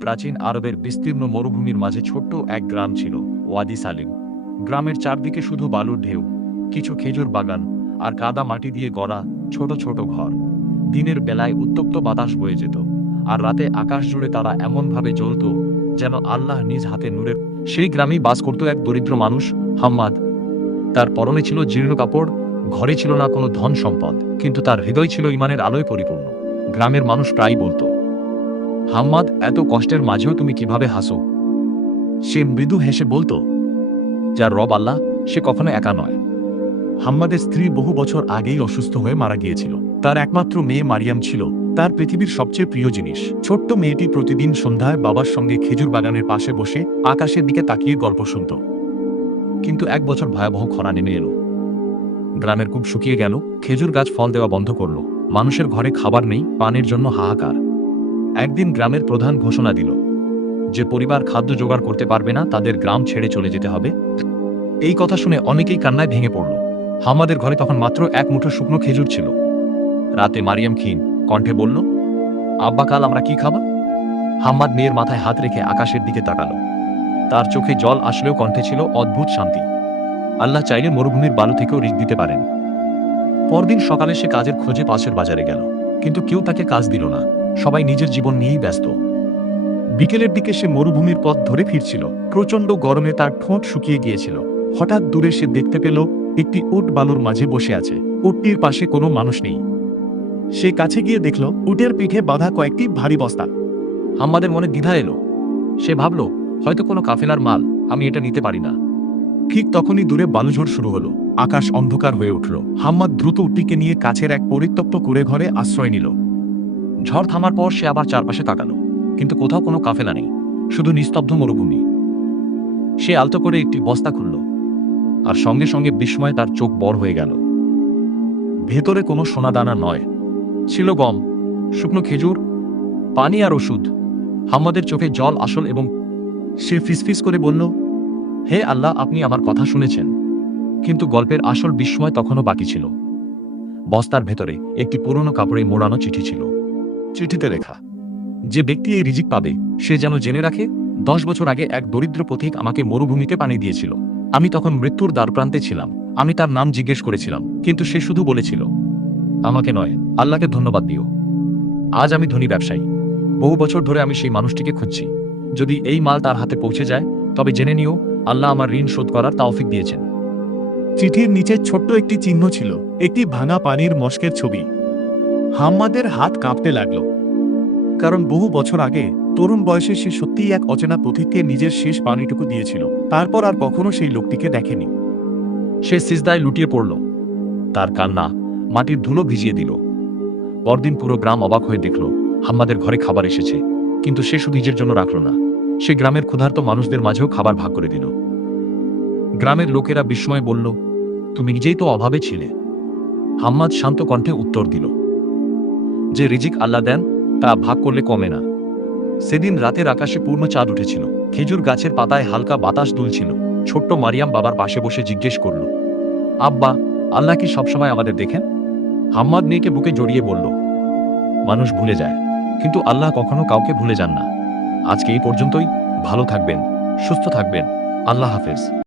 প্রাচীন আরবের বিস্তীর্ণ মরুভূমির মাঝে ছোট্ট এক গ্রাম ছিল, ওয়াদি সালিম। গ্রামের চারদিকে শুধু বালুর ঢেউ, কিছু খেজুর বাগান আর কাদা মাটি দিয়ে গড়া ছোট ছোট ঘর। দিনের বেলায় উত্তপ্ত বাতাস বয়ে যেত, আর রাতে আকাশ জুড়ে তারা এমনভাবে জ্বলত যেন আল্লাহ নিজ হাতে নূরের। সেই গ্রামেই বাস করত এক দরিদ্র মানুষ, হাম্মাদ। তার পরনে ছিল জীর্ণ কাপড়, ঘরে ছিল না কোনো ধন সম্পদ, কিন্তু তার হৃদয় ছিল ঈমানের আলোয় পরিপূর্ণ। গ্রামের মানুষ প্রায়ই বলতো, হাম্মাদ, এত কষ্টের মাঝেও তুমি কিভাবে হাসো? সে মৃদু হেসে বলতো, যার রব আল্লাহ, সে কখনো একা নয়। হাম্মাদের স্ত্রী বহু বছর আগেই অসুস্থ হয়ে মারা গিয়েছিল। তার একমাত্র মেয়ে মারিয়াম ছিল তার পৃথিবীর সবচেয়ে প্রিয় জিনিস। ছোট্ট মেয়েটি প্রতিদিন সন্ধ্যায় বাবার সঙ্গে খেজুর বাগানের পাশে বসে আকাশের দিকে তাকিয়ে গল্প শুনত। কিন্তু এক বছর ভয়াবহ খরা নেমে এলো। গ্রামের কূপ শুকিয়ে গেল, খেজুর গাছ ফল দেওয়া বন্ধ করল, মানুষের ঘরে খাবার নেই, পানির জন্য হাহাকার। একদিন গ্রামের প্রধান ঘোষণা দিল, যে পরিবার খাদ্য জোগাড় করতে পারবে না তাদের গ্রাম ছেড়ে চলে যেতে হবে। এই কথা শুনে অনেকেই কান্নায় ভেঙে পড়ল। হাম্মাদের ঘরে তখন মাত্র এক মুঠো শুকনো খেজুর ছিল। রাতে মারিয়াম ক্ষীণ কণ্ঠে বলল, আব্বা, কাল আমরা কি খাবা? হাম্মাদ মেয়ের মাথায় হাত রেখে আকাশের দিকে তাকালো। তার চোখে জল আসলেও কণ্ঠে ছিল অদ্ভুত শান্তি। আল্লাহ চাইলে মরুভূমির বালু থেকেও রিক দিতে পারেন। পরদিন সকালে সে কাজের খোঁজে পাশের বাজারে গেল, কিন্তু কেউ তাকে কাজ দিল না। সবাই নিজের জীবন নিয়েই ব্যস্ত। বিকেলের দিকে সে মরুভূমির পথ ধরে ফিরছিল। প্রচণ্ড গরমে তার ঠোঁট শুকিয়ে গিয়েছিল। হঠাৎ দূরে সে দেখতে পেল একটি উট বালুর মাঝে বসে আছে। উটটির পাশে কোনো মানুষ নেই। সে কাছে গিয়ে দেখল উটের পিঠে বাঁধা কয়েকটি ভারী বস্তা। হাম্মাদের মনে দ্বিধা এলো। সে ভাবল, হয়তো কোনো কাফেলার মাল, আমি এটা নিতে পারি না। ঠিক তখনই দূরে বালুঝড় শুরু হলো। আকাশ অন্ধকার হয়ে উঠল। হাম্মাদ দ্রুত উটটিকে নিয়ে কাছের এক পরিত্যক্ত কুঁড়ে ঘরে আশ্রয় নিল। ঝড় থামার পর সে আবার চারপাশে তাকালো, কিন্তু কোথাও কোনো কাফেলা নেই, শুধু নিস্তব্ধ মরুভূমি। সে আলতো করে একটি বস্তা খুলল, আর সঙ্গে সঙ্গে বিস্ময়ে তার চোখ বড় হয়ে গেল। ভেতরে কোনো সোনাদানা নয়, ছিল গম, শুকনো খেজুর, পানি আর ওষুধ। হাম্মাদের চোখে জল আসল এবং সে ফিসফিস করে বলল, হে আল্লাহ, আপনি আমার কথা শুনেছেন। কিন্তু গল্পের আসল বিস্ময় তখনও বাকি ছিল। বস্তার ভেতরে একটি পুরনো কাপড়ে মোড়ানো চিঠি ছিল। চিঠিতে লেখা, যে ব্যক্তি এই রিজিক পাবে সে যেন জেনে রাখে, 10 বছর আগে এক দরিদ্র পথিক আমাকে মরুভূমিতে পানি দিয়েছিল। আমি তখন মৃত্যুর দ্বারপ্রান্তে ছিলাম। আমি তার নাম জিজ্ঞেস করেছিলাম, কিন্তু সে শুধু বলেছিল, আমাকে নয়, আল্লাহকে ধন্যবাদ দিও। আজ আমি ধনী ব্যবসায়ী। বহু বছর ধরে আমি সেই মানুষটিকে খুঁজছি। যদি এই মাল তার হাতে পৌঁছে যায়, তবে জেনে নিও, আল্লাহ আমার ঋণ শোধ করার তাওফিক দিয়েছেন। চিঠির নিচে ছোট্ট একটি চিহ্ন ছিল, একটি ভাঙা পানির মশকের ছবি। হাম্মাদের হাত কাঁপতে লাগল, কারণ বহু বছর আগে তরুণ বয়সে সে সত্যিই এক অচেনা পথিককে নিজের শেষ পানিটুকু দিয়েছিল। তারপর আর কখনো সেই লোকটিকে দেখেনি। সে সিজদায় লুটিয়ে পড়ল। তার কান্না মাটির ধুলো ভিজিয়ে দিল। পরদিন পুরো গ্রাম অবাক হয়ে দেখল, হাম্মাদের ঘরে খাবার এসেছে। কিন্তু সে শুধু নিজের জন্য রাখল না, সে গ্রামের ক্ষুধার্ত মানুষদের মাঝেও খাবার ভাগ করে দিল। গ্রামের লোকেরা বিস্ময়ে বলল, তুমি নিজেই তো অভাবে ছিলে। হাম্মাদ শান্ত কণ্ঠে উত্তর দিল, যে রিজিক আল্লাহ দেন তা ভাগ করলে কমে না। সেদিন রাতের আকাশে পূর্ণ চাঁদ উঠেছিল। খেজুর গাছের পাতায় হালকা বাতাস দুলছিল। ছোট্ট মারিয়াম বাবার পাশে বসে জিজ্ঞেস করল, আব্বা, আল্লাহ কি সবসময় আমাদের দেখেন? হাম্মাদ মেয়েকে বুকে জড়িয়ে বলল, মানুষ ভুলে যায়, কিন্তু আল্লাহ কখনো কাউকে ভুলে যান না। আজকে এই পর্যন্তই। ভালো থাকবেন, সুস্থ থাকবেন। আল্লাহ হাফেজ।